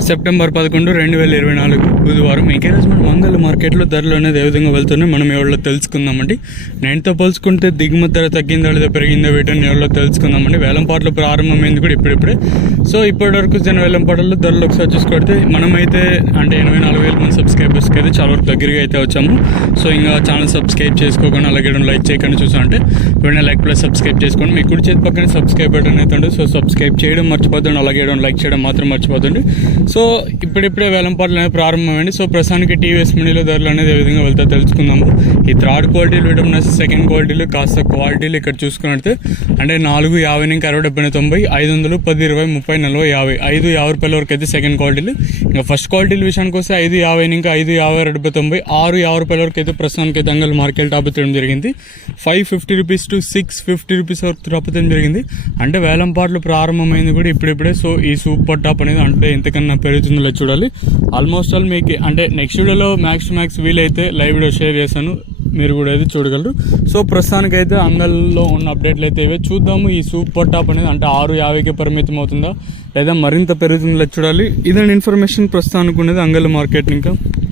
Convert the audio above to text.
September 11, 2024 బుధవారం. ఈ రోజు మనం మంగళ మార్కెట్లో ధరలు అనేది ఏ విధంగా వెళ్తున్నాయి మనం ఎవరిలో తెలుసుకుందామండి. నేనుతో పోల్చుకుంటే దిగుమతి ధర తగ్గిందా లేదా పెరిగిందా వీటిని ఎవరిలో తెలుసుకుందామండి. వేలంపాటలు ప్రారంభమైంది కూడా ఇప్పుడిప్పుడే. సో ఇప్పటి వరకు వేలంపాటల్లో ధరలు ఒకసారి చూసుకొడితే మనమైతే అంటే 84,000 మంది సబ్స్క్రైబర్స్కి అయితే చాలా వరకు దగ్గరగా అయితే వచ్చాము. సో ఇంకా ఛానల్ సబ్స్క్రైబ్ చేసుకోకుండా అలాగే లైక్ చేయకుండా చూసామంటే వెంటనే లైక్ ప్లస్ సబ్స్క్రైబ్ చేసుకోండి. మీ కుడి చేతి పక్కన సబ్స్క్రైబ్ బటన్ అయితే ఉంటుంది. సో సబ్స్క్రైబ్ చేయడం మర్చిపోతుంది, అలాగే లైక్ చేయడం మాత్రం మర్చిపోతుంది. సో ఇప్పుడిప్పుడే వేలంపాటలు అనేది ప్రారంభమైంది. సో ప్రస్తుతానికి టీవీఎస్ మినీలో ధరలు అనేది ఏ విధంగా వెళ్తా తెలుసుకుందాము. ఈ థర్డ్ క్వాలిటీలు విటమిన్ సెకండ్ క్వాలిటీలు కాస్త క్వాలిటీలు ఇక్కడ చూసుకున్నట్టు అంటే 450 నుంచి 60, 70, 90, 500, 10, 20, 30, 40, 50, 550 రూపాయల వరకు అయితే సెకండ్ క్వాలిటీలు. ఇంకా ఫస్ట్ క్వాలిటీల విషయానికి వస్తే 550 నుంచి 550, 70, 90, 650 రూపాయల వరకు అయితే ప్రస్తుతానికి అయితే అంగల్ మార్కెట్ టాప్ చేయడం జరిగింది. 550 రూపీస్ టు 650 రూపీస్ వరకు టాప్ చేయడం జరిగింది. అంటే వేలంపాటలు ప్రారంభమైంది కూడా ఇప్పుడిప్పుడే. సో ఈ సూపర్ టాప్ అనేది అంటే ఎంతకన్నా పెరుగుతుందో చూడాలి. ఆల్మోస్ట్ ఆల్ మీకు అంటే నెక్స్ట్ వీడియోలో మ్యాక్స్ వీలైతే లైవ్ వీడియో షేర్ చేశాను, మీరు కూడా అయితే చూడగలరు. సో ప్రస్తుతానికి అయితే అంగల్లో ఉన్న అప్డేట్లు అయితే ఇవే. చూద్దాము ఈ సూపర్ టాప్ అనేది అంటే 650కి పరిమితం అవుతుందా లేదా మరింత పెరుగుతుందో చూడాలి. ఇదండి ఇన్ఫర్మేషన్ ప్రస్తుతానికి ఉన్నది అంగల్ మార్కెట్. ఇంకా